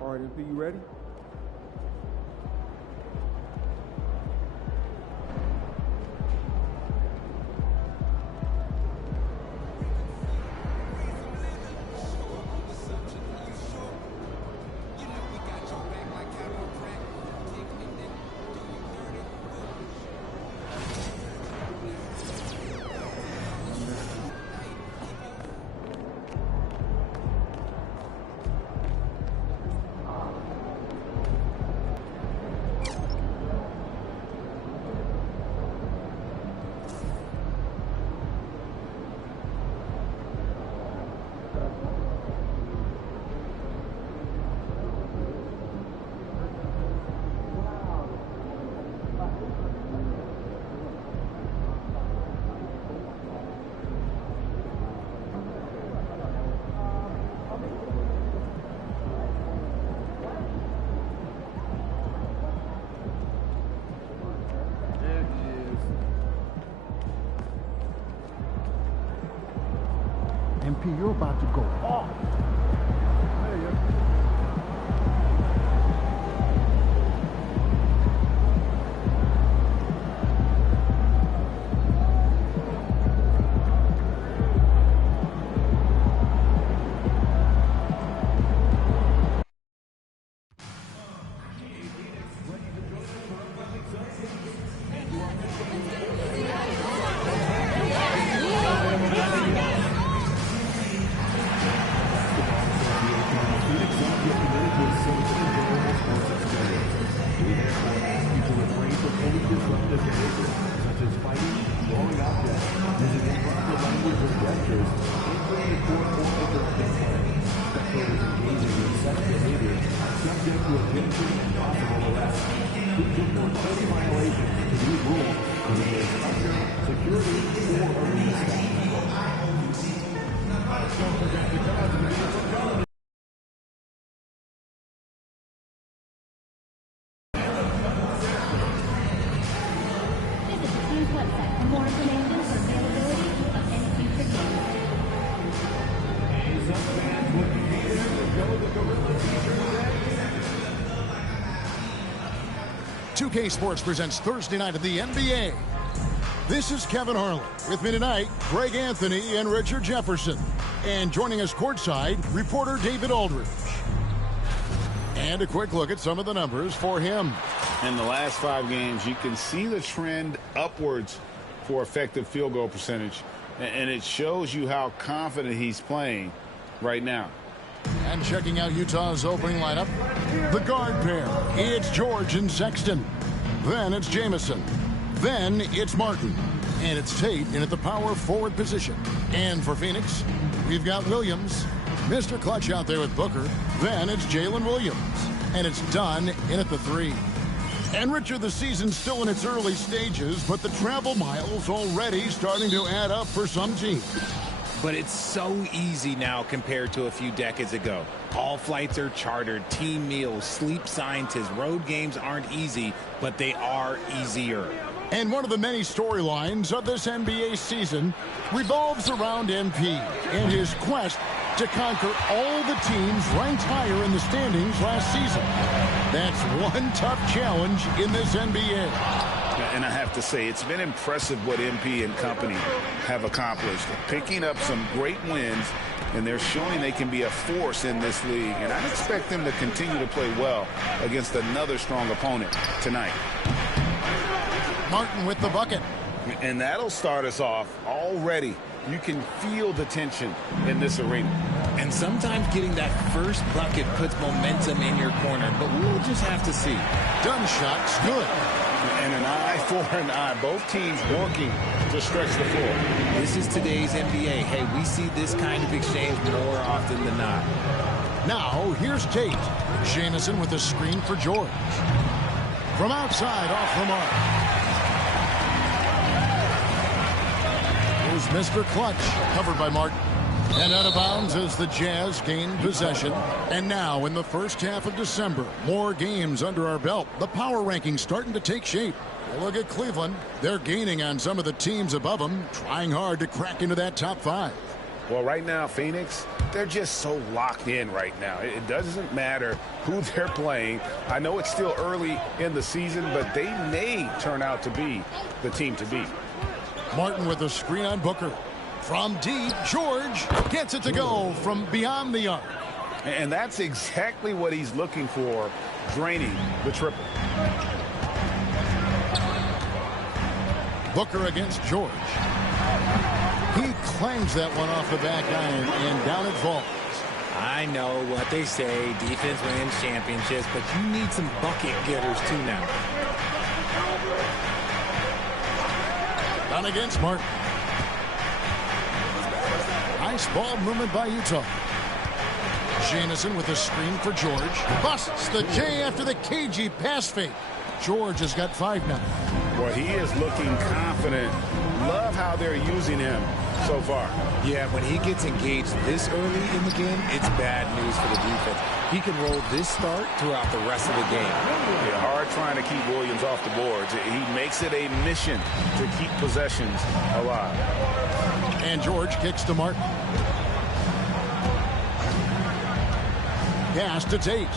All right, MP, you ready? MP, you're about to go off. There you go. 2K Sports presents Thursday night of the NBA. This is Kevin Harlan. With me tonight, Greg Anthony and Richard Jefferson. And joining us courtside, reporter David Aldridge. And a quick look at some of the numbers for him. In the last 5 games, you can see the trend upwards for effective field goal percentage. And it shows you how confident he's playing right now. And checking out Utah's opening lineup, the guard pair. It's George and Sexton. Then it's Jamison. Then it's Martin. And it's Tate in at the power forward position. And for Phoenix, we've got Williams. Mr. Clutch out there with Booker. Then it's Jalen Williams. And it's Dunn in at the 3. And Richard, the season's still in its early stages, but the travel miles already starting to add up for some teams. But it's so easy now compared to a few decades ago. All flights are chartered, team meals, sleep scientists. Road games aren't easy, but they are easier. And one of the many storylines of this NBA season revolves around MP and his quest to conquer all the teams ranked higher in the standings last season. That's one tough challenge in this NBA. And I have to say, it's been impressive what MP and company have accomplished. Picking up some great wins, and they're showing they can be a force in this league. And I expect them to continue to play well against another strong opponent tonight. Martin with the bucket. And that'll start us off already. You can feel the tension in this arena. And sometimes getting that first bucket puts momentum in your corner, but we'll just have to see. Dunn shot's good. And an eye for an eye. Both teams working to stretch the floor. This is today's NBA. Hey, we see this kind of exchange more often than not. Now, here's Tate. Jamison with a screen for George. From outside, off the mark. Here's Mr. Clutch, covered by Martin. And out of bounds as the Jazz gain possession. And now in the first half of December, more games under our belt. The power rankings starting to take shape. Look at Cleveland. They're gaining on some of the teams above them, trying hard to crack into that top 5. Well, right now, Phoenix, they're just so locked in right now. It doesn't matter who they're playing. I know it's still early in the season, but they may turn out to be the team to beat. Martin with a screen on Booker. From deep, George gets it to go from beyond the arc. And that's exactly what he's looking for, draining the triple. Booker against George. He clangs that one off the back iron, and down it falls. I know what they say, defense wins championships, but you need some bucket getters too now. Down against Martin. Nice ball movement by Utah. Jamison with a screen for George. Busts the J after the cagey pass fake. George has got 5 now. Well, he is looking confident. Love how they're using him so far. Yeah, when he gets engaged this early in the game, it's bad news for the defense. He can roll this start throughout the rest of the game. Yeah, hard trying to keep Williams off the boards. He makes it a mission to keep possessions alive. And George kicks to Martin. Pass to Tate.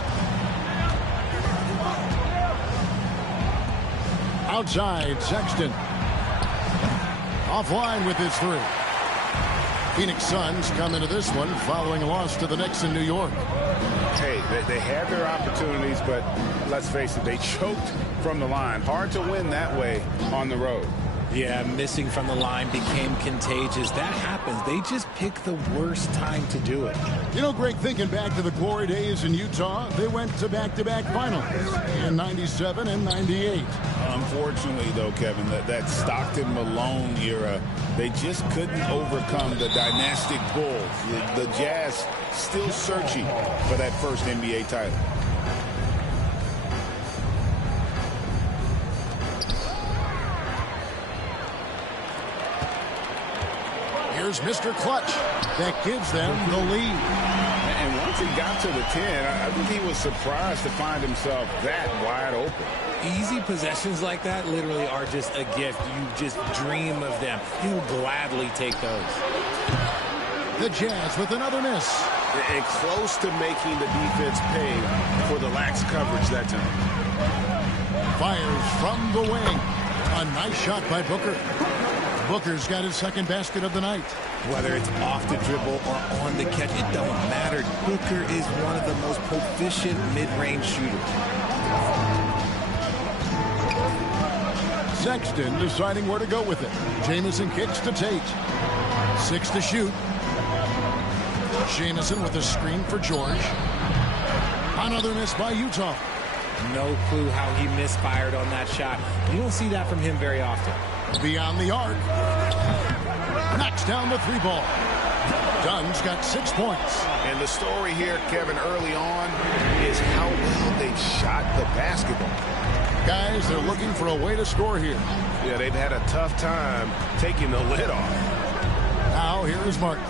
Outside, Sexton. Offline with his 3. Phoenix Suns come into this one following a loss to the Knicks in New York. Hey, they had their opportunities, but let's face it, they choked from the line. Hard to win that way on the road. Yeah, missing from the line became contagious. That happens. They just pick the worst time to do it. You know, Greg, thinking back to the glory days in Utah, they went to back-to-back finals in 97 and 98. Unfortunately, though, Kevin, that Stockton-Malone era, they just couldn't overcome the dynastic Bulls. The Jazz still searching for that first NBA title. Here's Mr. Clutch. That gives them the lead. And once he got to the 10, I think he was surprised to find himself that wide open. Easy possessions like that literally are just a gift. You just dream of them. He'll gladly take those. The Jazz with another miss. And close to making the defense pay for the lax coverage that time. Fires from the wing. A nice shot by Booker. Booker's got his second basket of the night. Whether it's off the dribble or on the catch, it don't matter. Booker is one of the most proficient mid-range shooters. Sexton deciding where to go with it. Jamison kicks to Tate. 6 to shoot. Jamison with a screen for George. Another miss by Utah. No clue how he misfired on that shot. You don't see that from him very often. Beyond the arc. Knocks down the 3 ball. Dunn's got 6 points. And the story here, Kevin, early on is how well they've shot the basketball. Guys, they're looking for a way to score here. Yeah, they've had a tough time taking the lid off. Now here is Martin.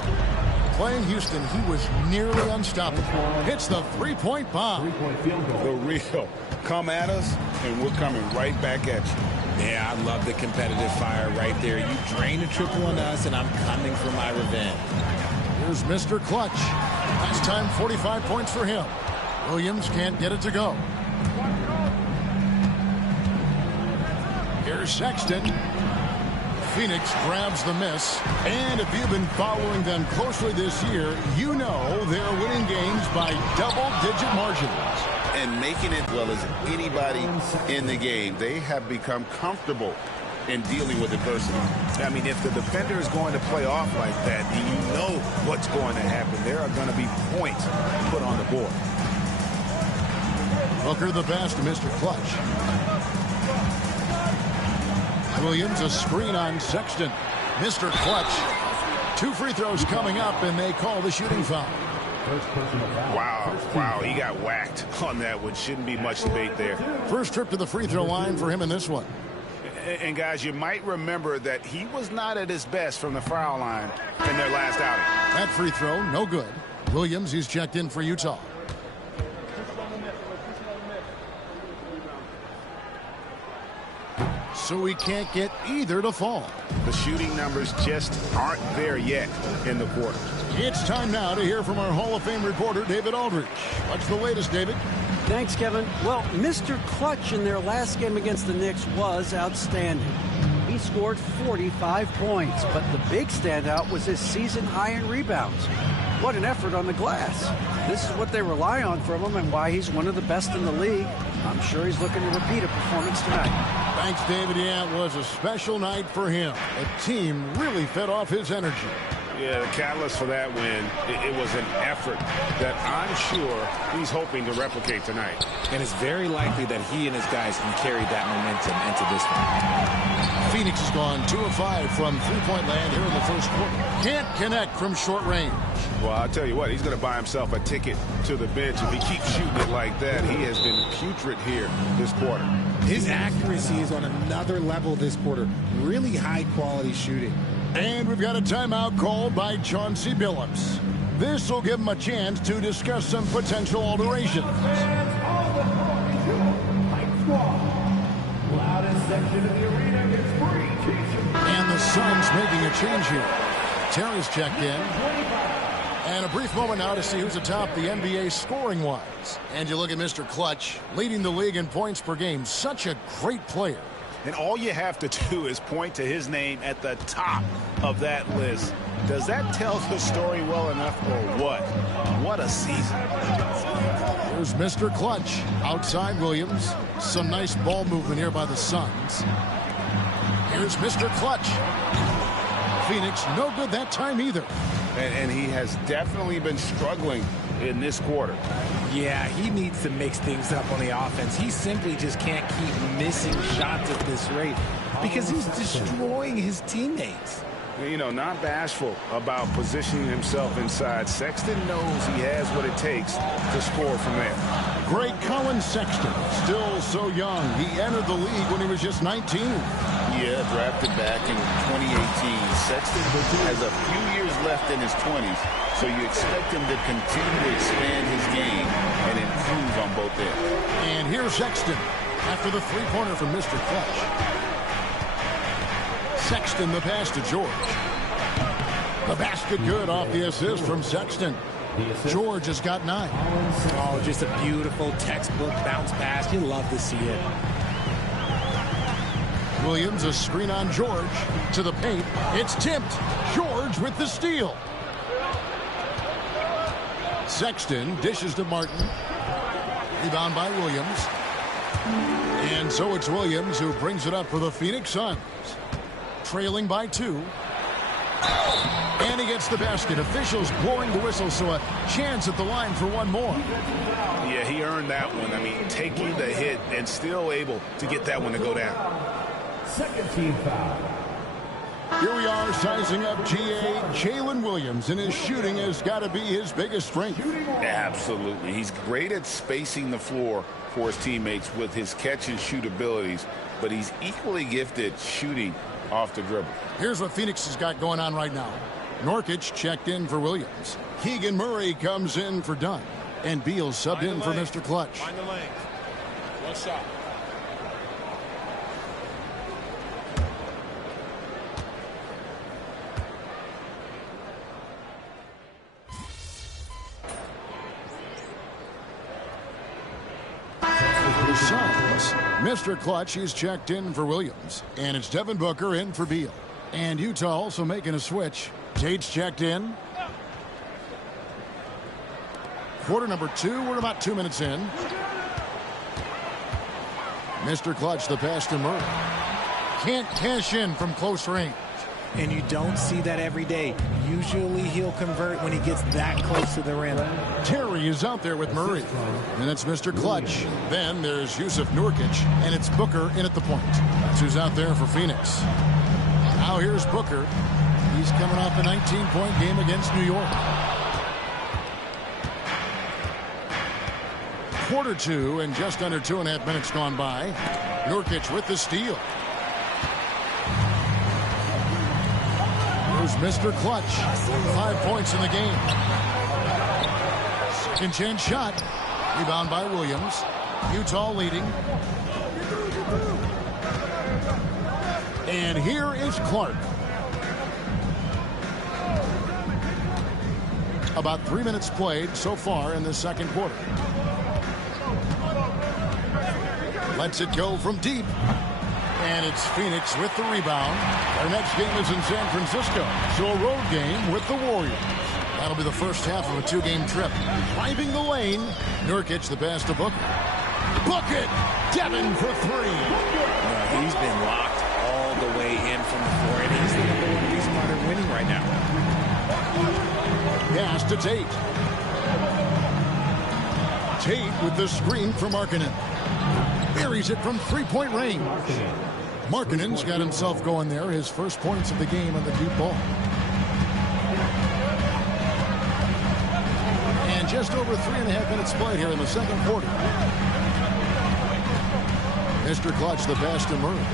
Playing Houston, he was nearly unstoppable. Hits the 3-point bomb. The real. Come at us, and we're coming right back at you. Yeah, I love the competitive fire right there. You drain a triple on us, and I'm coming for my revenge. Here's Mr. Clutch. Last time, 45 points for him. Williams can't get it to go. Here's Sexton. Phoenix grabs the miss. And if you've been following them closely this year, you know they're winning games by double-digit margins. And making it well as anybody in the game. They have become comfortable in dealing with adversity. I mean, if the defender is going to play off like that, and you know what's going to happen, there are going to be points put on the board. Booker the pass to Mr. Clutch. Williams a screen on Sexton. Mr. Clutch. 2 free throws coming up, and they call the shooting foul. Wow, he got whacked on that one. Shouldn't be much debate there. First trip to the free throw line for him in this one. And guys, you might remember that he was not at his best from the foul line in their last outing. That free throw, no good. Williams, he's checked in for Utah. so he can't get either to fall. The shooting numbers just aren't there yet in the quarter. It's time now to hear from our Hall of Fame reporter, David Aldrich. What's the latest, David? Thanks, Kevin. Well, Mr. Clutch in their last game against the Knicks was outstanding. He scored 45 points, but the big standout was his season high in rebounds. What an effort on the glass. This is what they rely on from him and why he's one of the best in the league. I'm sure he's looking to repeat a performance tonight. Thanks, David. Yeah, it was a special night for him. The team really fed off his energy. Yeah, the catalyst for that win, it was an effort that I'm sure he's hoping to replicate tonight. And it's very likely that he and his guys can carry that momentum into this one. Phoenix has gone 2 of 5 from three-point land here in the first quarter. Can't connect from short range. Well, I'll tell you what, he's going to buy himself a ticket to the bench. If he keeps shooting it like that, he has been putrid here this quarter. His accuracy is on another level this quarter. Really high-quality shooting. And we've got a timeout called by Chauncey Billups. This will give him a chance to discuss some potential alterations. And the Suns making a change here. Terry's checked in. And a brief moment now to see who's atop the NBA scoring-wise. And you look at Mr. Clutch, leading the league in points per game. Such a great player. And all you have to do is point to his name at the top of that list. Does that tell the story well enough or what? What a season. Here's Mr. Clutch outside Williams. Some nice ball movement here by the Suns. Here's Mr. Clutch. Phoenix no good that time either. And he has definitely been struggling in this quarter. Yeah, he needs to mix things up on the offense. He simply just can't keep missing shots at this rate because he's destroying his teammates. You know, not bashful about positioning himself inside. Sexton knows he has what it takes to score from there. Great Colin Sexton, still so young. He entered the league when he was just 19. Yeah, drafted back in 2018. Sexton has a few years left in his 20s, so you expect him to continue to expand his game and improve on both ends. And here's Sexton after the three-pointer from Mr. Clutch. Sexton the pass to George. The basket good off the assist from Sexton. George has got 9. Oh, just a beautiful textbook bounce pass. You love to see it. Williams, a screen on George to the paint. It's tipped. George with the steal. Sexton dishes to Martin. Rebound by Williams. And so it's Williams who brings it up for the Phoenix Suns. Trailing by 2. And he gets the basket. Officials blowing the whistle, so a chance at the line for one more. Yeah, he earned that one. I mean, taking the hit and still able to get that one to go down. Second team foul. Here we are sizing up GA Jalen Williams, and his shooting has got to be his biggest strength. Absolutely. He's great at spacing the floor for his teammates with his catch and shoot abilities, but he's equally gifted shooting off the dribble. Here's what Phoenix has got going on right now. Nurkic checked in for Williams. Keegan Murray comes in for Dunn. And Beal subbed in for Mr. Clutch. Find the lane. One shot. The Suns, Mr. Clutch is checked in for Williams. And it's Devin Booker in for Beal. And Utah also making a switch. Tate's checked in. Quarter number 2. We're about 2 minutes in. Mr. Clutch, the pass to Murray. Can't cash in from close range. And you don't see that every day. Usually he'll convert when he gets that close to the rim. Terry is out there with Murray. And it's Mr. Clutch. Then there's Yusuf Nurkic. And it's Booker in at the point. That's who's out there for Phoenix. Now here's Booker. He's coming off a 19-point game against New York. Quarter 2 and just under 2.5 minutes gone by. Nurkic with the steal. Here's Mr. Clutch. 5 points in the game. Second chance shot. Rebound by Williams. Utah leading. And here is Clark. About 3 minutes played so far in the second quarter. Lets it go from deep. And it's Phoenix with the rebound. Our next game is in San Francisco, so a road game with the Warriors. That'll be the first half of a two-game trip. Driving the lane, Nurkic the pass to Booker. Bucket! Devin for three. He's been locked all the way in from the floor, and he's the number one reason why they're winning right now. Pass to Tate. Tate with the screen for Markkanen. Buries it from three-point range. Markkanen's got himself going there. His first points of the game on the deep ball. And just over 3.5 minutes played here in the second quarter. Mr. Clutch, the pass to Murray.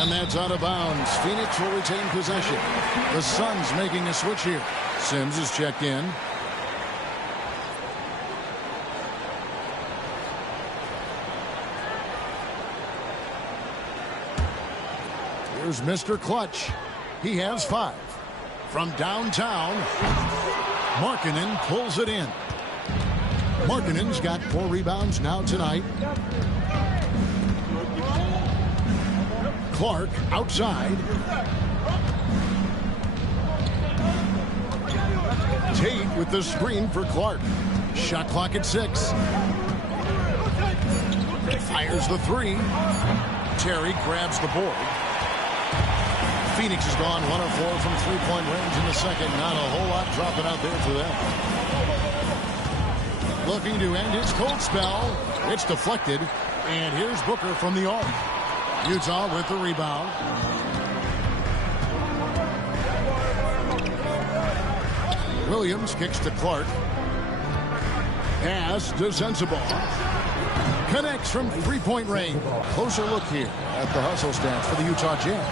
And that's out of bounds. Phoenix will retain possession. The Suns making a switch here. Sims is checked in. Here's Mr. Clutch. He has 5. From downtown, Markkanen pulls it in. Markkanen's got 4 rebounds now tonight. Clark outside. Tate with the screen for Clark. Shot clock at 6. Fires the 3. Terry grabs the board. Phoenix has gone 1 of 4 from three-point range in the second. Not a whole lot dropping out there for them. Looking to end his cold spell. It's deflected. And here's Booker from the arc. Utah with the rebound. Williams kicks to Clark. Pass to Sensabaugh. Connects from three-point range. Closer look here at the hustle stats for the Utah Jazz.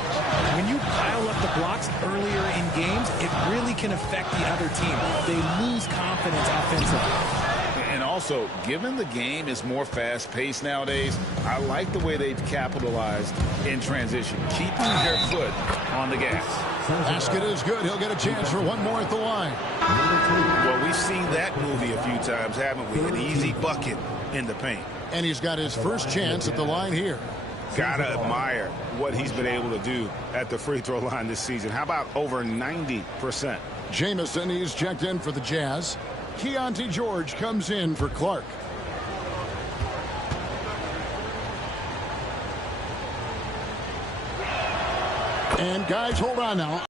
When you pile up the blocks earlier in games, it really can affect the other team. They lose confidence offensively. And also, given the game is more fast-paced nowadays, I like the way they've capitalized in transition, keeping their foot on the gas. Basket is good. He'll get a chance for one more at the line. Well, we've seen that movie a few times, haven't we? An easy bucket in the paint. And he's got his first chance at the line here. Gotta admire what he's been able to do at the free throw line this season. How about over 90%? Jamison, he's checked in for the Jazz. Keontae George comes in for Clark. And guys, hold on now.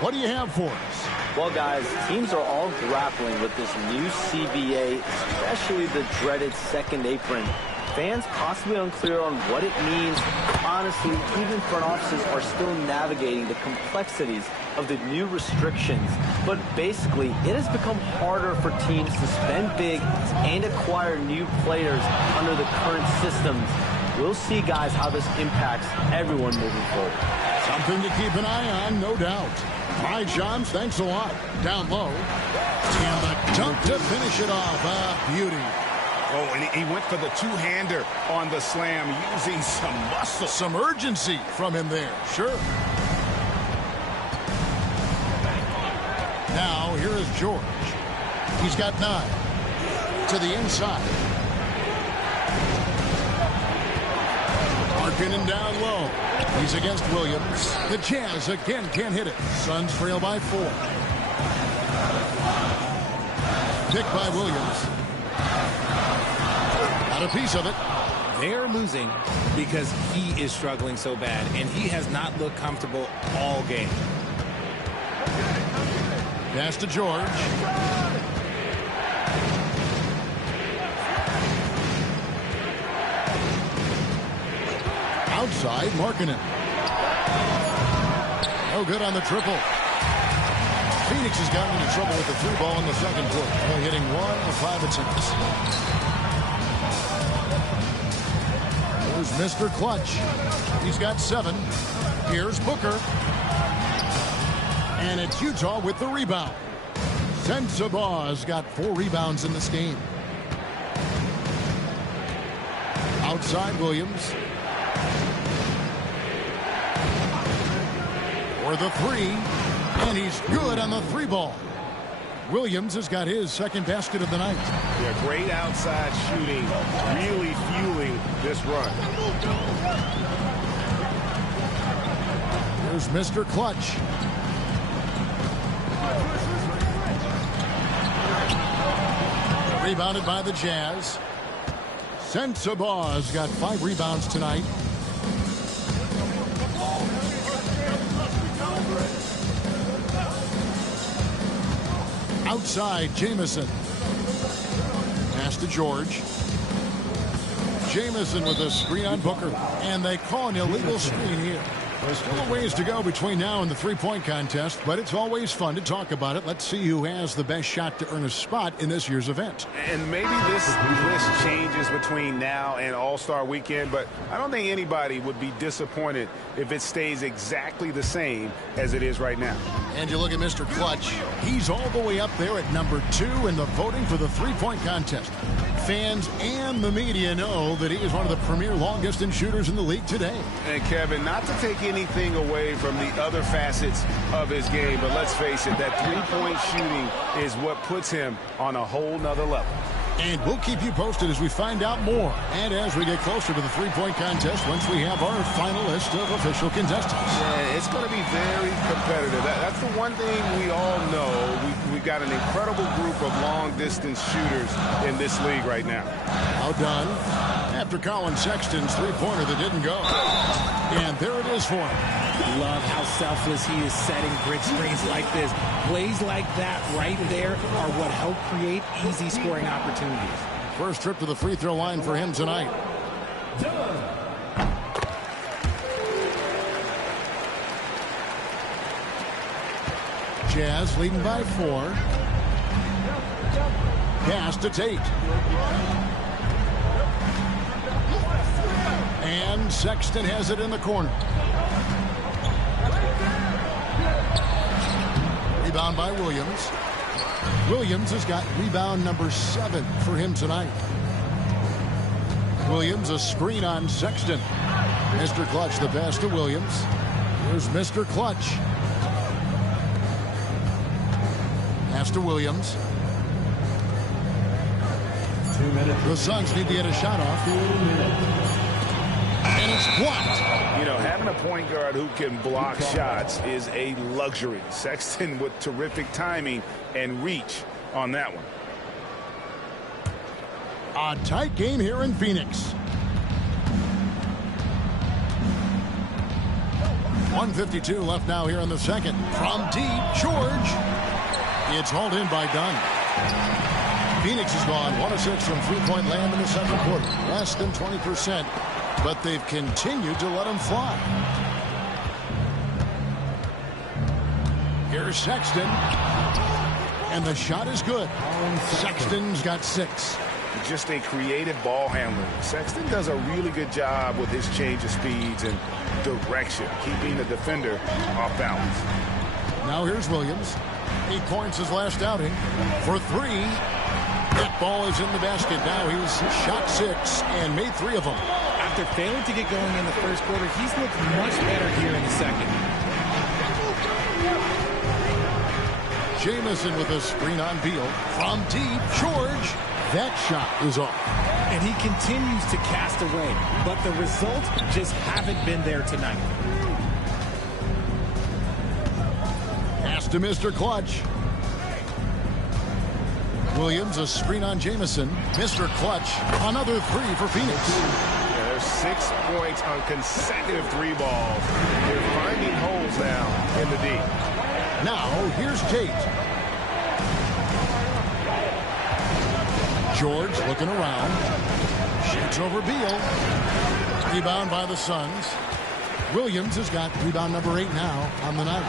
What do you have for us? Well, guys, teams are all grappling with this new CBA, especially the dreaded second apron. Fans possibly unclear on what it means. Honestly, even front offices are still navigating the complexities of the new restrictions. But basically, it has become harder for teams to spend big and acquire new players under the current systems. We'll see, guys, how this impacts everyone moving forward. Something to keep an eye on, no doubt. All right, Shams, thanks a lot. Down low. And the dunk to finish it off. Beauty. Oh, and he went for the two-hander on the slam, using some muscle. Some urgency from him there, sure. Now, here is George. He's got 9. To the inside. Markkanen down low. He's against Williams. The Jazz again can't hit it. Suns trail by 4. Picked by Williams. Got a piece of it. They're losing because he is struggling so bad, and he has not looked comfortable all game. Pass to George. Outside, Markkanen. No good on the triple. Phoenix has gotten into trouble with the 3 ball in the second quarter. Only hitting 1 of 5 attempts. Here's Mr. Clutch. He's got 7. Here's Booker. And it's Utah with the rebound. Sensabaugh's got 4 rebounds in this game. Outside Williams. For the three. And he's good on the three ball. Williams has got his second basket of the night. Yeah, great outside shooting, really fueling this run. Here's Mr. Clutch. Rebounded by the Jazz. Sensabaugh's got 5 rebounds tonight. Outside, Jamison. Pass to George. Jamison with a screen on Booker. And they call an illegal screen here. There's still a ways to go between now and the three-point contest, but it's always fun to talk about it. Let's see who has the best shot to earn a spot in this year's event. And maybe this list changes between now and All-Star Weekend, but I don't think anybody would be disappointed if it stays exactly the same as it is right now. And you look at Mr. Clutch. He's all the way up there at number 2 in the voting for the three-point contest. Fans and the media know that he is one of the premier long-distance shooters in the league today. And Kevin, not to take anything away from the other facets of his game, but let's face it, that three-point shooting is what puts him on a whole nother level. And we'll keep you posted as we find out more and as we get closer to the three-point contest once we have our final list of official contestants. Yeah, it's going to be very competitive. That's the one thing we all know. We've got an incredible group of long-distance shooters in this league right now. Now done after Colin Sexton's three-pointer that didn't go. And there it is for him. Love how selfless he is setting brick screens like this. Plays like that right there are what help create easy scoring opportunities. First trip to the free throw line for him tonight. Jazz leading by 4. Pass to Tate. And Sexton has it in the corner. Rebound by Williams. Williams has got rebound number 7 for him tonight. Williams a screen on Sexton. Mr. Clutch the pass to Williams. Here's Mr. Clutch. Pass to Williams. 2 minutes. The Suns need to get a shot off. And it's blocked. You know, having a point guard who can block shots is a luxury. Sexton with terrific timing and reach on that one. A tight game here in Phoenix. 1:52 left now here in the second. From deep, George. It's hauled in by Dunn. Phoenix has gone 1 of 6 from three-point land in the second quarter. Less than 20%. But they've continued to let him fly. Here's Sexton. And the shot is good. Sexton's got 6. Just a creative ball handler. Sexton does a really good job with his change of speeds and direction, keeping the defender off balance. Now here's Williams. 8 points his last outing. For 3. That ball is in the basket. Now he's shot 6 and made 3 of them. After failing to get going in the first quarter, he's looked much better here in the second. Jamison with a screen on Beal. From deep, George. That shot is off. And he continues to cast away, but the results just haven't been there tonight. Pass to Mr. Clutch. Williams, a screen on Jamison. Mr. Clutch, another 3 for Phoenix. Yeah, there's 6 points on consecutive 3 balls. They're finding holes now in the D. Now, here's Tate. George looking around. Shoots over Beal. Rebound by the Suns. Williams has got rebound number 8 now on the night.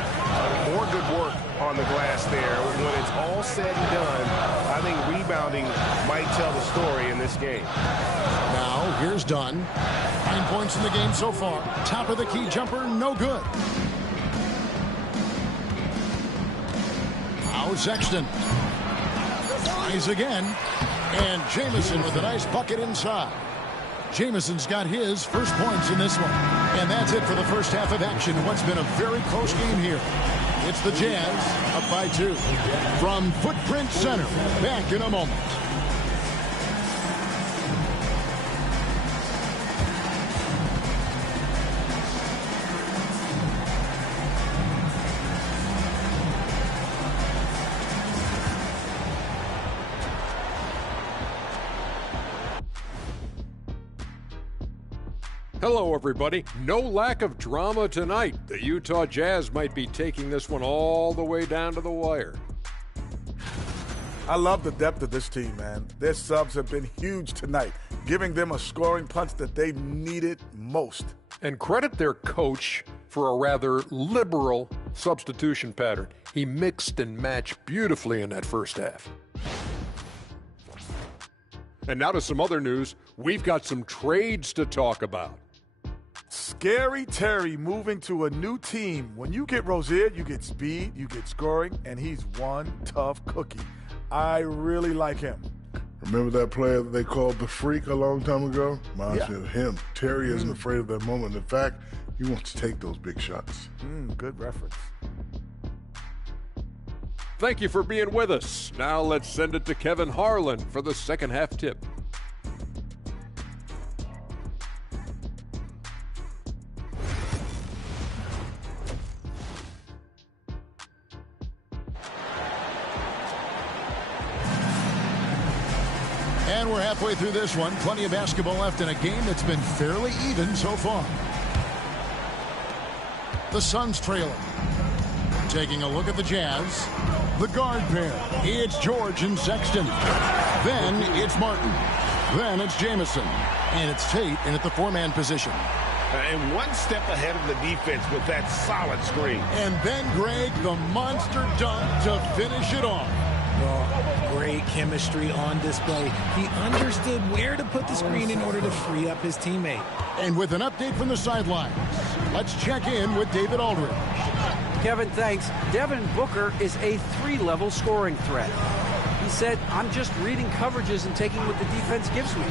More good work on the glass there. When it's all said and done, I think rebounding might tell the story in this game. Now, here's Dunn. 9 points in the game so far. Top of the key jumper, no good. Now Sexton. Tries again. And Jamison with a nice bucket inside. Jamison's got his first points in this one. And that's it for the first half of action in what's been a very close game here. It's the Jazz up by 2. From Footprint Center, back in a moment. Hello, everybody. No lack of drama tonight. The Utah Jazz might be taking this one all the way down to the wire. I love the depth of this team, man. Their subs have been huge tonight, giving them a scoring punch that they needed most. And credit their coach for a rather liberal substitution pattern. He mixed and matched beautifully in that first half. And now to some other news. We've got some trades to talk about. Scary Terry moving to a new team. When you get Rozier, you get speed, you get scoring, and he's one tough cookie. I really like him. Remember that player that they called the Freak a long time ago? Reminds me of him. Terry isn't afraid of that moment. In fact, he wants to take those big shots. Good reference. Thank you for being with us. Now let's send it to Kevin Harlan for the second half tip. And we're halfway through this one. Plenty of basketball left in a game that's been fairly even so far. The Suns trailing. Taking a look at the Jazz. The guard pair. It's George and Sexton. Then it's Martin. Then it's Jamison. And it's Tate in at the 4-man position. And one step ahead of the defense with that solid screen. And then Greg, the monster dunk to finish it off. Oh, great chemistry on display. He understood where to put the screen in order to free up his teammate. And with an update from the sidelines, let's check in with David Aldridge. Kevin, thanks. Devin Booker is a 3-level scoring threat. He said, I'm just reading coverages and taking what the defense gives me.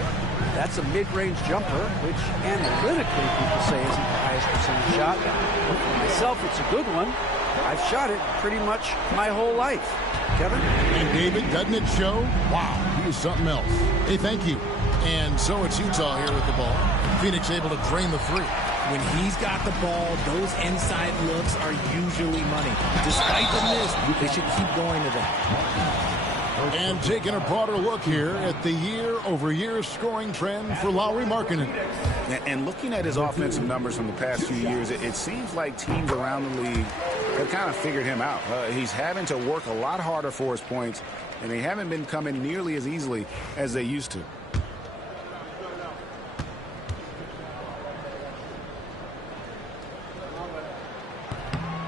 That's a mid-range jumper, which analytically people say isn't the highest percentage shot. But for myself, it's a good one. I've shot it pretty much my whole life. Kevin? And David, doesn't it show? Wow, he's something else. Hey, thank you. And so it's Utah here with the ball. Phoenix able to drain the 3. When he's got the ball, those inside looks are usually money. Despite the miss, they should keep going to that. And taking a broader look here at the year-over-year scoring trend for Lauri Markkanen. And looking at his offensive numbers from the past few years, it seems like teams around the league have kind of figured him out. He's having to work a lot harder for his points, and they haven't been coming nearly as easily as they used to.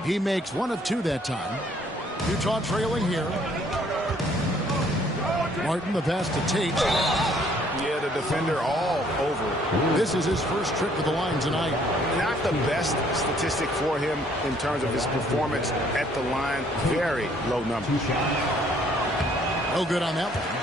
He makes 1 of 2 that time. Utah trailing here. Martin, the pass to Tate. Yeah, the defender all over. This is his first trip to the line tonight. Not the best statistic for him in terms of his performance at the line. Very low number. No good on that one.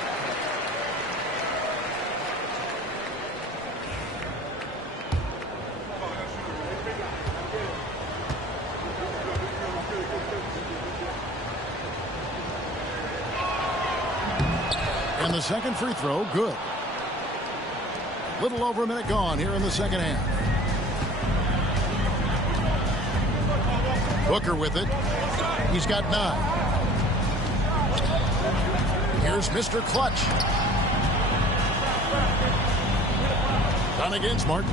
And the second free throw, good. Little over a minute gone here in the second half. Booker with it. He's got 9. Here's Mr. Clutch. Done against Martin.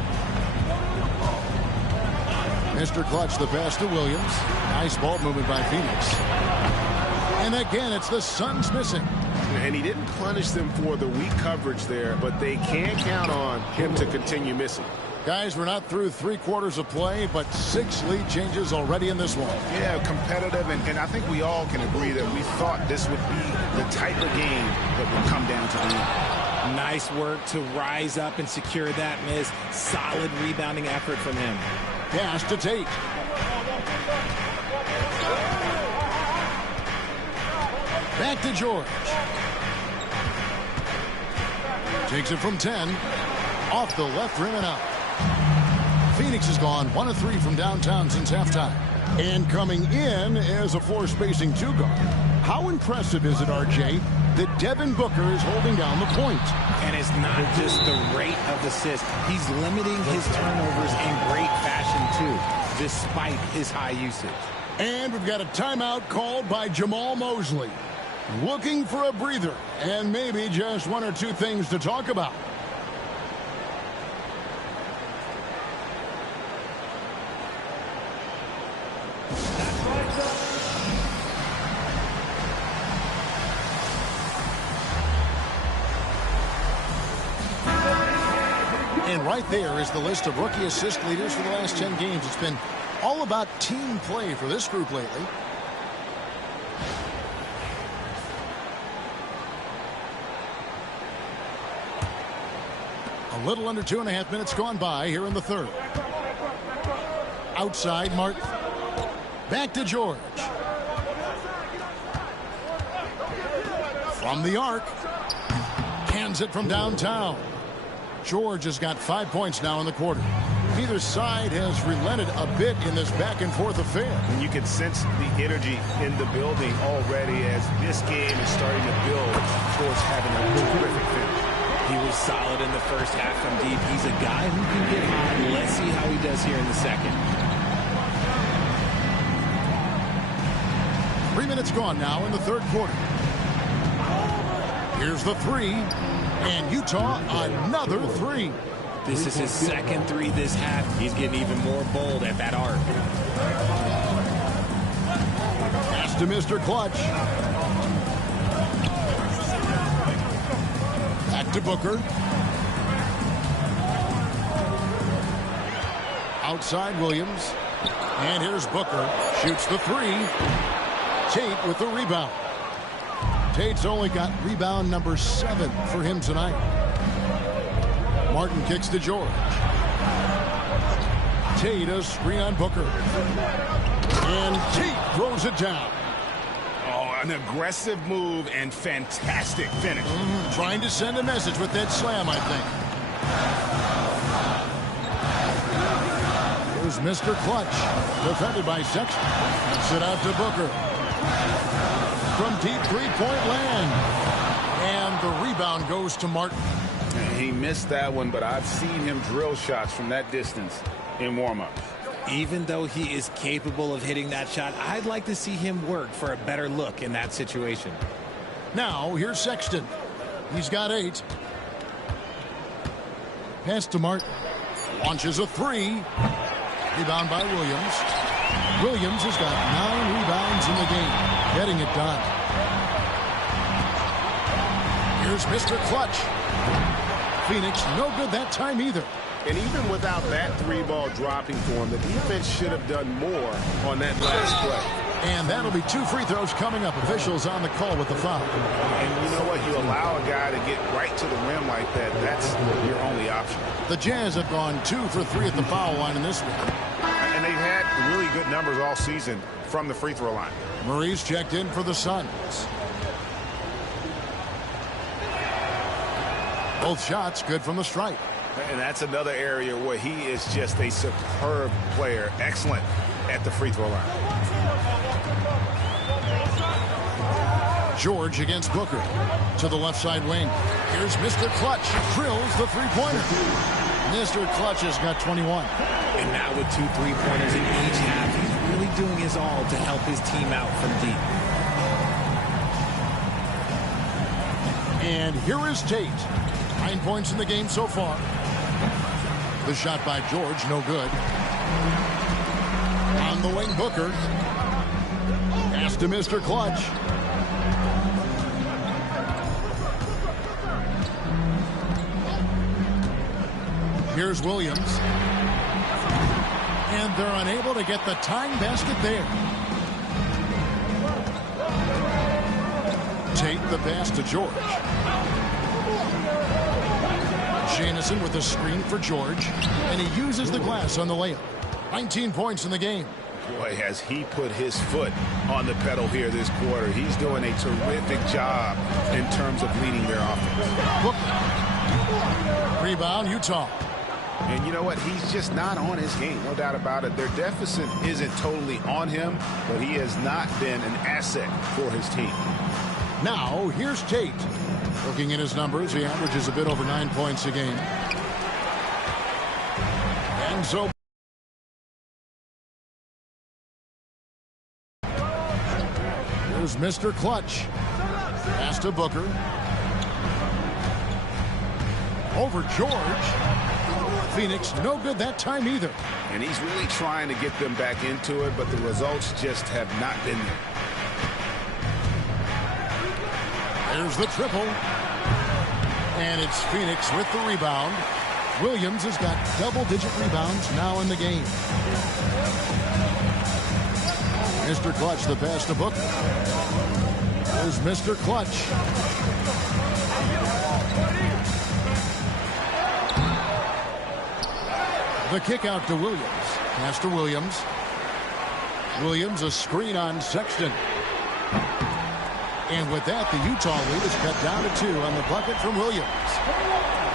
Mr. Clutch, the pass to Williams. Nice ball movement by Phoenix. And again, it's the Suns missing. And he didn't punish them for the weak coverage there, but they can count on him to continue missing. Guys, we're not through 3 quarters of play, but 6 lead changes already in this one. Yeah, competitive, and I think we all can agree that we thought this would be the type of game that would come down to the end. Nice work to rise up and secure that miss. Solid rebounding effort from him. Pass to Tate. Back to George. Takes it from 10. Off the left rim and out. Phoenix has gone 1 of 3 from downtown since halftime. And coming in as a floor-spacing two-guard. How impressive is it, RJ, that Devin Booker is holding down the point? And it's not just the rate of assists. He's limiting his turnovers in great fashion, too, despite his high usage. And we've got a timeout called by Jamal Mosley. Looking for a breather and maybe just 1 or 2 things to talk about. And right there is the list of rookie assist leaders for the last 10 games. It's been all about team play for this group lately. A little under 2.5 minutes gone by here in the third. Outside, Martin. Back to George. From the arc. Cans it from downtown. George has got 5 points now in the quarter. Neither side has relented a bit in this back-and-forth affair. And you can sense the energy in the building already as this game is starting to build towards having a terrific finish. He was solid in the first half from deep. He's a guy who can get hot. Let's see how he does here in the second. 3 minutes gone now in the third quarter. Here's the three. And Utah, another three. This is his second three this half. He's getting even more bold at that arc. Pass to Mr. Clutch. Back to Booker. Outside Williams. And here's Booker. Shoots the three. Tate with the rebound. Tate's only got rebound number 7 for him tonight. Martin kicks to George. Tate a screen on Booker. And Tate throws it down. Oh, an aggressive move and fantastic finish. Trying to send a message with that slam, I think. Here's Mr. Clutch. Defended by Sexton. Sit out to Booker. From deep three-point land. And the rebound goes to Martin. He missed that one, but I've seen him drill shots from that distance in warm-ups. Even though he is capable of hitting that shot, I'd like to see him work for a better look in that situation. Now, here's Sexton. He's got 8. Pass to Martin. Launches a three. Rebound by Williams. Williams has got 9 rebounds in the game. Getting it done. Here's Mr. Clutch. Phoenix no good that time either. And even without that 3-ball dropping for him, the defense should have done more on that last play. And that'll be 2 free throws coming up. Officials on the call with the foul. And you know what? You allow a guy to get right to the rim like that. That's your only option. The Jazz have gone 2 for 3 at the foul line in this one. And they've had really good numbers all season from the free throw line. Murray's checked in for the Suns. Both shots good from the stripe. And that's another area where he is just a superb player. Excellent at the free throw line. George against Booker. To the left side wing. Here's Mr. Clutch. Drills the three-pointer. Mr. Clutch has got 21. And now with 2 3-pointers in each half, he's really doing his all to help his team out from deep. And here is Tate. 9 points in the game so far. The shot by George, no good. On the wing, Booker. Pass to Mr. Clutch. Here's Williams. And they're unable to get the tying basket there. Tate the pass to George. Jamison with a screen for George. And he uses the glass on the layup. 19 points in the game. Boy, has he put his foot on the pedal here this quarter. He's doing a terrific job in terms of leading their offense. Booker. Rebound, Utah. And you know what? He's just not on his game. No doubt about it. Their deficit isn't totally on him, but he has not been an asset for his team. Now, here's Tate. Looking at his numbers, he averages a bit over 9 points a game. And so here's Mr. Clutch. Pass to Booker. Over George. Phoenix, no good that time either. And he's really trying to get them back into it, but the results just have not been there. There's the triple. And it's Phoenix with the rebound. Williams has got double-digit rebounds now in the game. Mr. Clutch, the pass to Booker. There's Mr. Clutch. The kick out to Williams. Pass to Williams. Williams, a screen on Sexton. And with that, the Utah lead is cut down to 2 on the bucket from Williams.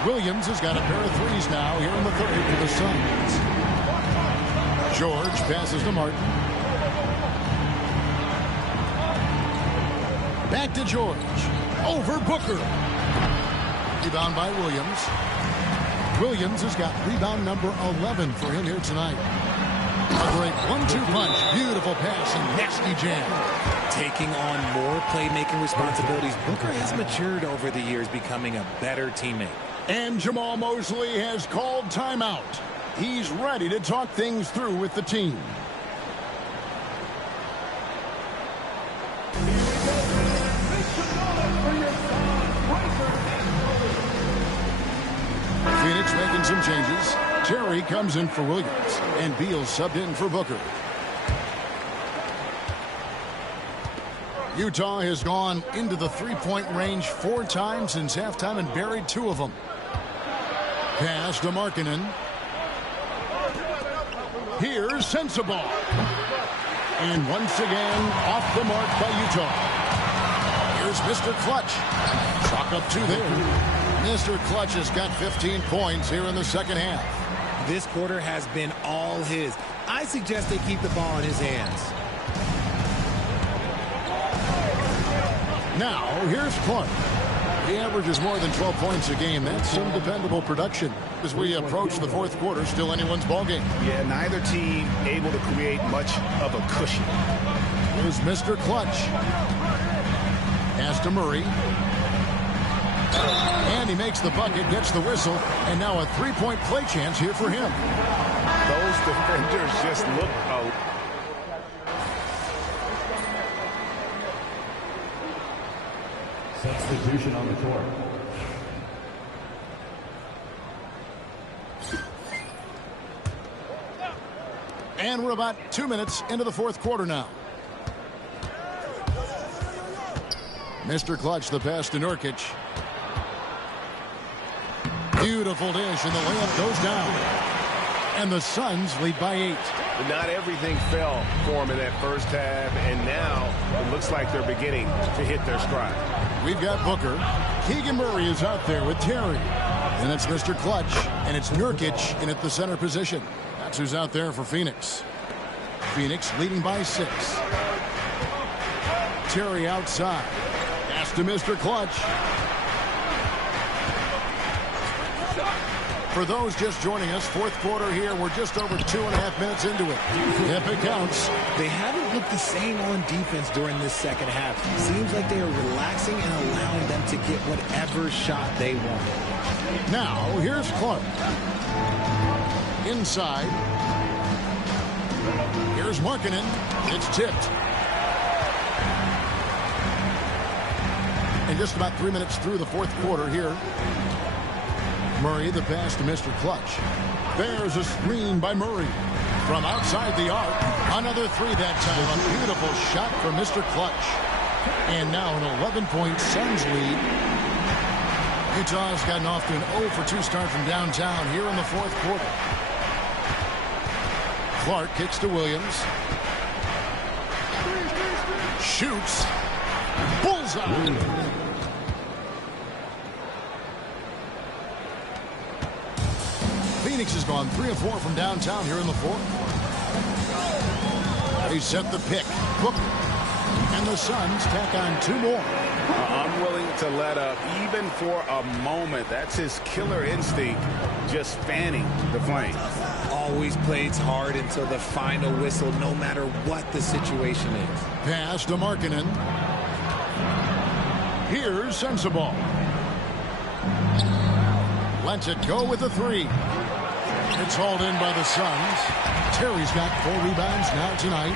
Williams has got a pair of threes now here in the third for the Suns. George passes to Martin. Back to George. Over Booker. Rebound by Williams. Williams has got rebound number 11 for him here tonight. A great 1-2 punch. Beautiful pass and nasty jam. Taking on more playmaking responsibilities, Booker has matured over the years, becoming a better teammate. And Jamal Mosley has called timeout. He's ready to talk things through with the team. Phoenix making some changes. Terry comes in for Williams, and Beal subbed in for Booker. Utah has gone into the three-point range 4 times since halftime and buried 2 of them. Pass to Markkanen. Here's Sensabaugh. And once again, off the mark by Utah. Here's Mr. Clutch. Chalk up 2 there. Mr. Clutch has got 15 points here in the second half. This quarter has been all his. I suggest they keep the ball in his hands. Now, here's Clark. He averages more than 12 points a game. That's some dependable production. As we approach the fourth quarter, still anyone's ballgame. Yeah, neither team able to create much of a cushion. Here's Mr. Clutch. Pass to Murray. And he makes the bucket, gets the whistle, and now a three-point play chance here for him. Those defenders just look out. Substitution on the court. And we're about 2 minutes into the fourth quarter now. Mr. Clutch, the pass to Nurkic. Beautiful dish, and the layup goes down. And the Suns lead by 8. But not everything fell for them in that first half, and now it looks like they're beginning to hit their stride. We've got Booker. Keegan Murray is out there with Terry. And it's Mr. Clutch, and it's Nurkic in at the center position. That's who's out there for Phoenix. Phoenix leading by 6. Terry outside. Pass to Mr. Clutch. For those just joining us, fourth quarter here, we're just over 2.5 minutes into it. If it counts. They haven't looked the same on defense during this second half. Seems like they are relaxing and allowing them to get whatever shot they want. Now, here's Clark. Inside. Here's Markkanen. It's tipped. And just about 3 minutes through the fourth quarter here. Murray, the pass to Mr. Clutch. There's a screen by Murray. From outside the arc, another 3 that time. A beautiful shot from Mr. Clutch. And now an 11-point Suns lead. Utah's gotten off to an 0-for-2 start from downtown here in the fourth quarter. Clark kicks to Williams. Shoots. Bullseye. Phoenix has gone 3 of 4 from downtown here in the fourth. They set the pick. Booker. And the Suns tack on 2 more. Unwilling to let up even for a moment. That's his killer instinct, just fanning the flame. Always plays hard until the final whistle, no matter what the situation is. Pass to Markkanen. Here's Sensabaugh. Lets it go with the 3. It's hauled in by the Suns. Terry's got 4 rebounds now tonight.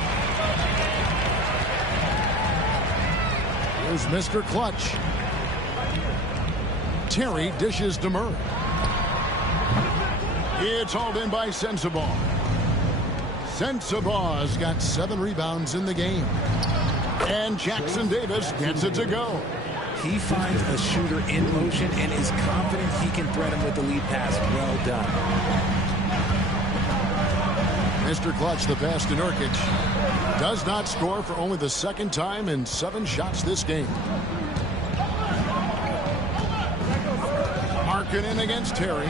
Here's Mr. Clutch. Terry dishes to Murray. It's hauled in by Sensabaugh. Sensabaugh's got 7 rebounds in the game. And Jackson Davis gets it to go. He finds a shooter in motion and is confident he can thread him with the lead pass. Well done. Mr. Clutch, the pass to Nurkic. Does not score for only the 2nd time in 7 shots this game. Markkanen against Terry.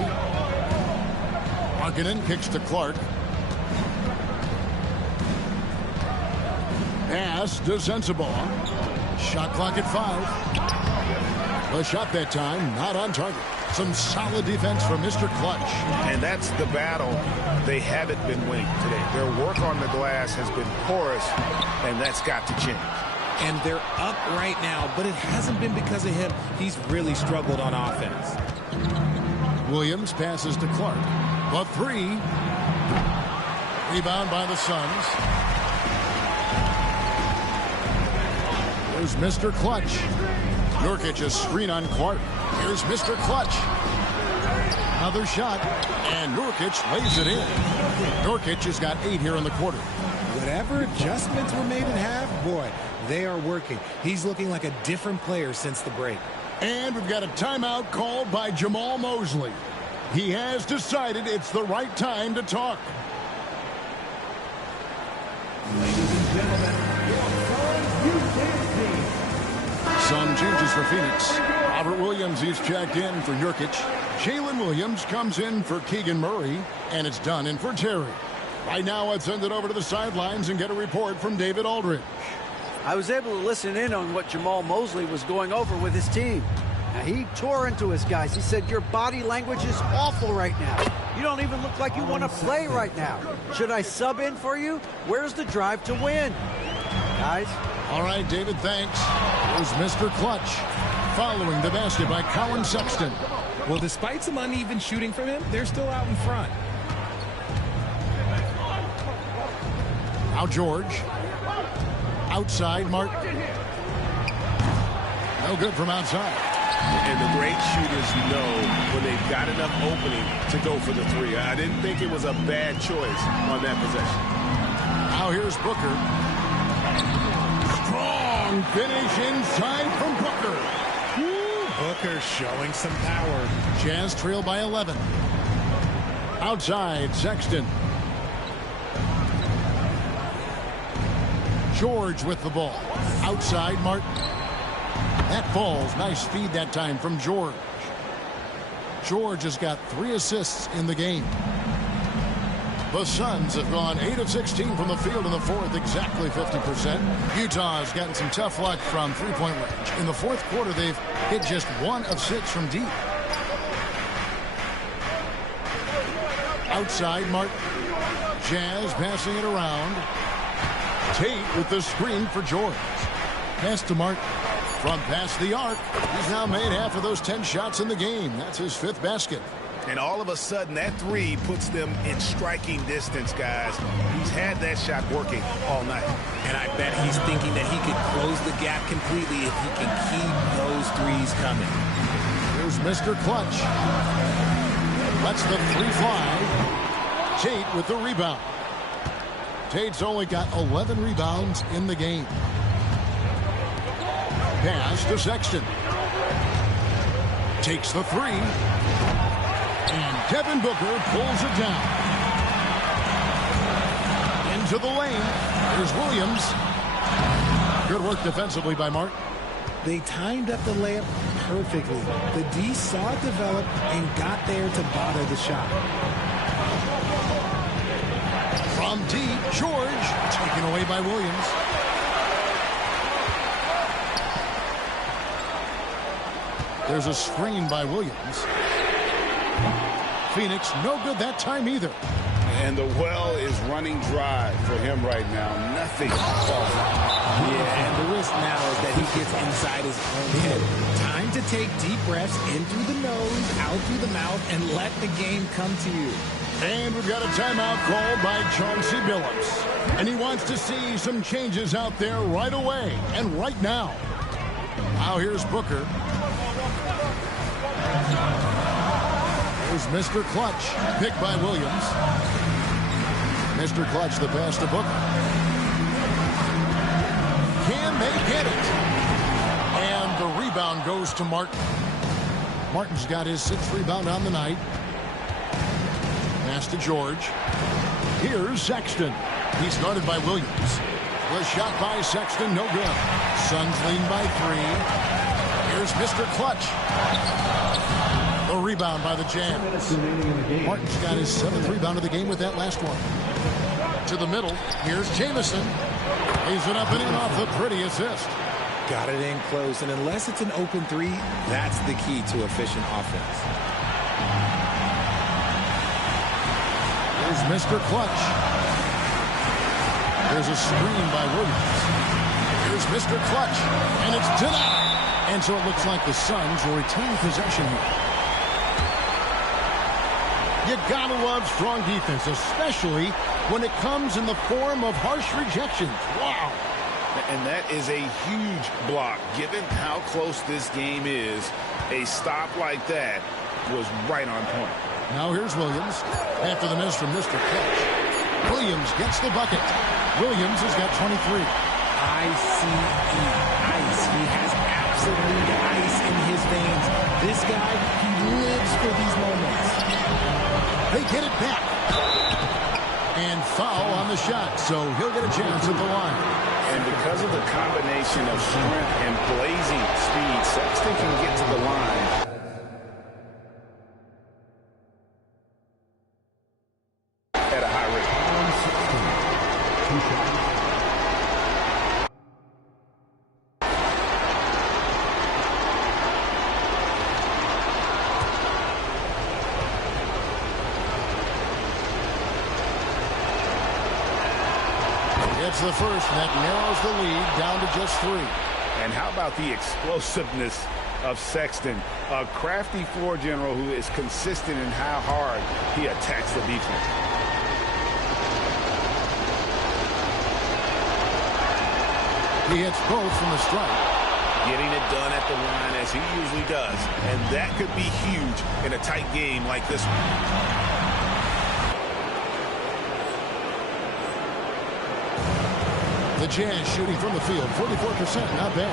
Markkanen kicks to Clark. Pass to Sensabaugh. Shot clock at 5. A shot that time, not on target. Some solid defense from Mr. Clutch. And that's the battle they haven't been winning today. Their work on the glass has been porous, and that's got to change. And they're up right now, but it hasn't been because of him. He's really struggled on offense. Williams passes to Clark. The 3. Rebound by the Suns. Here's Mr. Clutch. Nurkic a screen on Clark. Here's Mr. Clutch. Another shot, and Nurkic lays it in. Nurkic has got 8 here in the quarter. Whatever adjustments were made in half, boy, they are working. He's looking like a different player since the break. And we've got a timeout called by Jamal Mosley. He has decided it's the right time to talk. Ladies and gentlemen, Some changes for Phoenix. Robert Williams, he's checked in for Nurkic. Jalen Williams comes in for Keegan Murray, and it's done in for Terry. Right now, let's send it over to the sidelines and get a report from David Aldridge. I was able to listen in on what Jamal Mosley was going over with his team. Now, he tore into his guys. He said, your body language is awful right now. You don't even look like you want to play right now. Should I sub in for you? Where's the drive to win? Guys? All right, David, thanks. Here's Mr. Clutch. Following the basket by Colin Sexton. Well, despite some uneven shooting from him, they're still out in front. Now George. Outside, Martin. No good from outside. And the great shooters know when they've got enough opening to go for the 3. I didn't think it was a bad choice on that possession. Now here's Booker. Strong finish inside from Booker. Booker showing some power. Jazz trail by 11. Outside, Sexton. George with the ball. Outside, Martin. That falls. Nice feed that time from George. George has got 3 assists in the game. The Suns have gone 8 of 16 from the field in the fourth, exactly 50%. Utah's gotten some tough luck from three-point range. In the fourth quarter, they've hit just 1 of 6 from deep. Outside, Martin. Jazz passing it around. Tate with the screen for George. Pass to Martin. From past the arc, he's now made half of those 10 shots in the game. That's his 5th basket. And all of a sudden, that 3 puts them in striking distance, guys. He's had that shot working all night. And I bet he's thinking that he could close the gap completely if he can keep those 3s coming. Here's Mr. Clutch. Lets the 3 fly. Tate with the rebound. Tate's only got 11 rebounds in the game. Pass to Sexton. Takes the 3. And Devin Booker pulls it down. Into the lane. Here's Williams. Good work defensively by Martin. They timed up the layup perfectly. The D saw it develop and got there to bother the shot. From deep, George, taken away by Williams. There's a screen by Williams. Phoenix, no good that time either. And the well is running dry for him right now. Nothing falls out. Yeah, and the risk now is that he gets inside his own head. Time to take deep breaths in through the nose, out through the mouth, and let the game come to you. And we've got a timeout called by Chauncey Billups. And he wants to see some changes out there right away and right now. Now here's Booker. Here's Mr. Clutch, picked by Williams. Mr. Clutch, the pass to Booker. Can they get it? And the rebound goes to Martin. Martin's got his 6th rebound on the night. Pass to George. Here's Sexton. He's guarded by Williams. The shot by Sexton, no good. Suns lead by 3. Here's Mr. Clutch. The rebound by the Jazz. Martin's got his 7th rebound of the game with that last one. To the middle. Here's Jamison. Lays it up and in off the pretty assist. Got it in close, and unless it's an open 3, that's the key to efficient offense. Here's Mr. Clutch. There's a screen by Williams. Here's Mr. Clutch, and it's denied. And so it looks like the Suns will retain possession here. You gotta love strong defense, especially when it comes in the form of harsh rejections. Wow. And that is a huge block. Given how close this game is, a stop like that was right on point. Now here's Williams. After the miss from Mr. Clutch. Williams gets the bucket. Williams has got 23. ICE. Ice. He has absolute ice in his veins. This guy, he lives for these moments. They get it back. And foul on the shot, so he'll get a chance at the line. And because of the combination of strength and blazing speed, Sexton can get to the line. At a high rate. It's the first, and that narrows the lead down to just 3. And how about the explosiveness of Sexton, a crafty floor general who is consistent in how hard he attacks the defense. He hits both from the stripe. Getting it done at the line as he usually does. And that could be huge in a tight game like this one. The Jazz shooting from the field, 44%, not bad.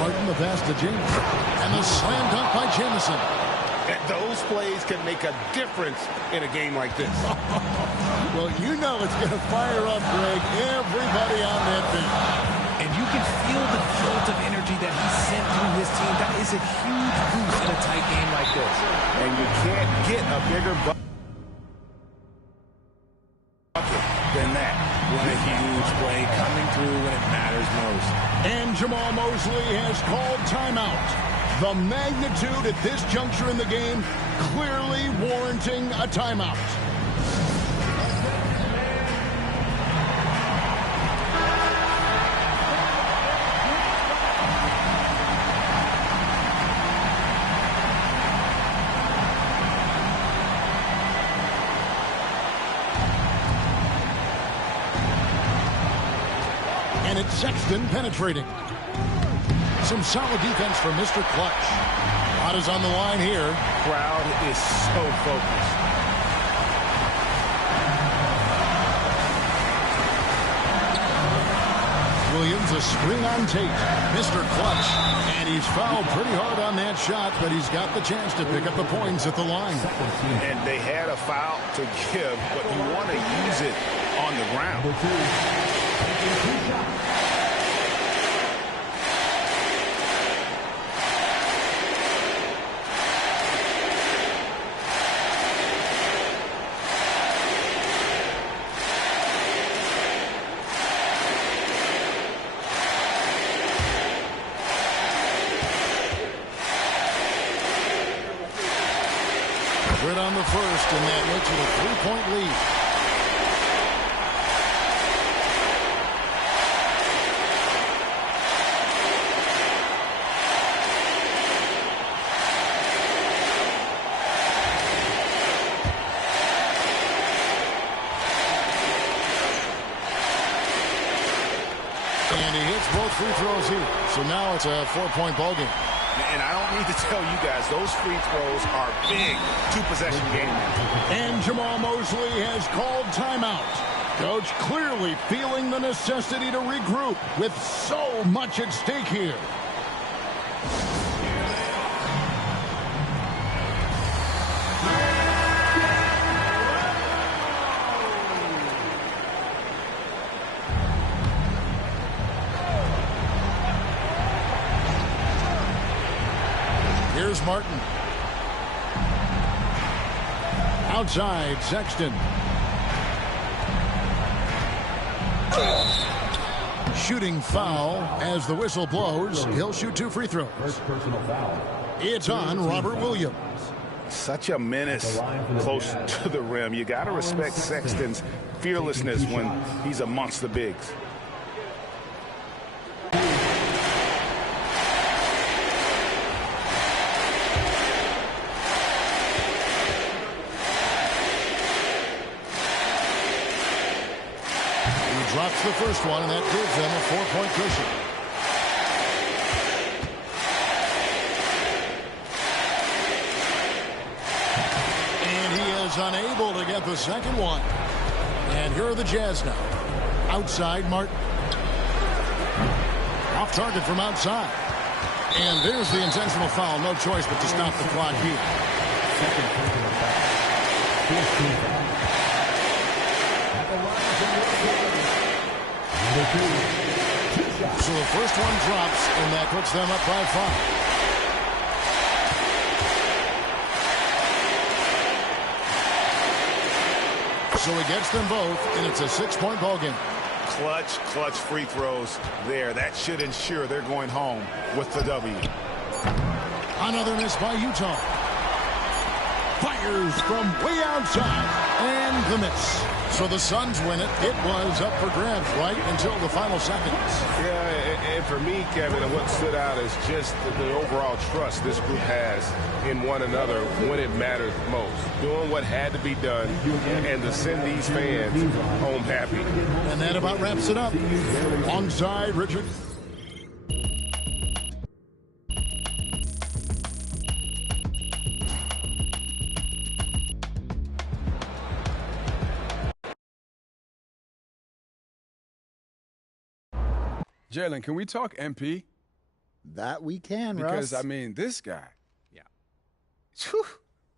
Martin the pass to Jamison. And the slam dunk by Jamison. And those plays can make a difference in a game like this. Well, you know it's going to fire up, Greg, everybody on that bench. And you can feel the jolt of energy that he sent through his team. That is a huge boost in a tight game like this. And you can't get a bigger bucket than that. What a huge play coming through when it matters most. And Jamal Mosley has called timeout. The magnitude at this juncture in the game clearly warranting a timeout. And it's Sexton penetrating. Some solid defense from Mr. Clutch. A lot is on the line here. Crowd is so focused. Williams, a screen on Tate. Mr. Clutch. And he's fouled pretty hard on that shot, but he's got the chance to pick up the points at the line. And they had a foul to give, but you want to use it on the ground. and that makes it a 3-point lead. And he hits both free throws here. So now it's a 4-point ball game. And I don't need to tell you guys, those free throws are big two-possession game. And Jamal Mosley has called timeout. Coach clearly feeling the necessity to regroup with so much at stake here. Here's Martin. Outside, Sexton. Shooting foul as the whistle blows. He'll shoot 2 free throws. First personal foul. It's on Robert Williams. Such a menace close to the rim. You got to respect Sexton's fearlessness when he's amongst the bigs. Drops the first one, and that gives them a 4-point cushion. And he is unable to get the second one. And here are the Jazz now. Outside, Martin. Off target from outside. And there's the intentional foul. No choice but to stop the clock here. Second personal foul. So the first one drops, and that puts them up by 5. So he gets them both, and it's a 6-point ball game. Clutch free throws there. That should ensure they're going home with the W. Another miss by Utah. Fires from way outside, and the miss. So the Suns win it. It was up for grabs right until the final seconds. Yeah, and for me, Kevin, what stood out is just the overall trust this group has in one another when it matters most. Doing what had to be done and to send these fans home happy. And that about wraps it up. Onside, Richard. Jalen, can we talk MP? That we can, because, Russ. I mean, this guy. Yeah. Whew,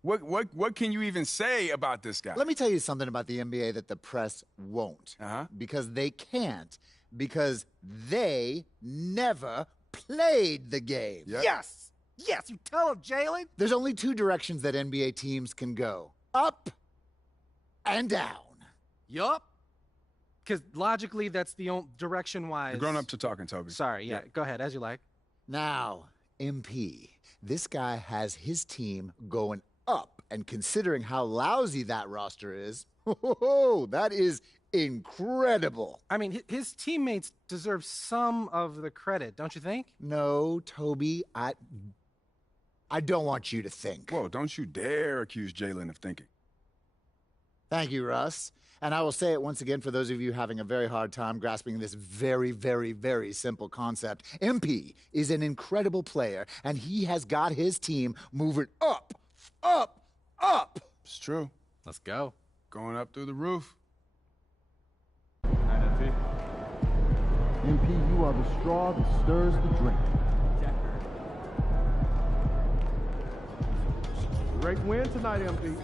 what can you even say about this guy? Let me tell you something about the NBA that the press won't. Because they can't. Because they never played the game. Yep. Yes! Yes, you tell them, Jalen. There's only 2 directions that NBA teams can go. Up and down. Yup. Because logically, that's the only direction-wise. You're grown up to talking, Toby. Sorry, yeah. Go ahead, as you like. Now, MP, this guy has his team going up. And considering how lousy that roster is, that is incredible. I mean, his teammates deserve some of the credit, don't you think? No, Toby, I don't want you to think. Whoa, don't you dare accuse Jalen of thinking. Thank you, Russ. And I will say it once again for those of you having a very hard time grasping this very, very, very simple concept. MP is an incredible player, and he has got his team moving up, up, up. It's true. Let's go. Going up through the roof. MP, you are the straw that stirs the drink. Great win tonight, MP.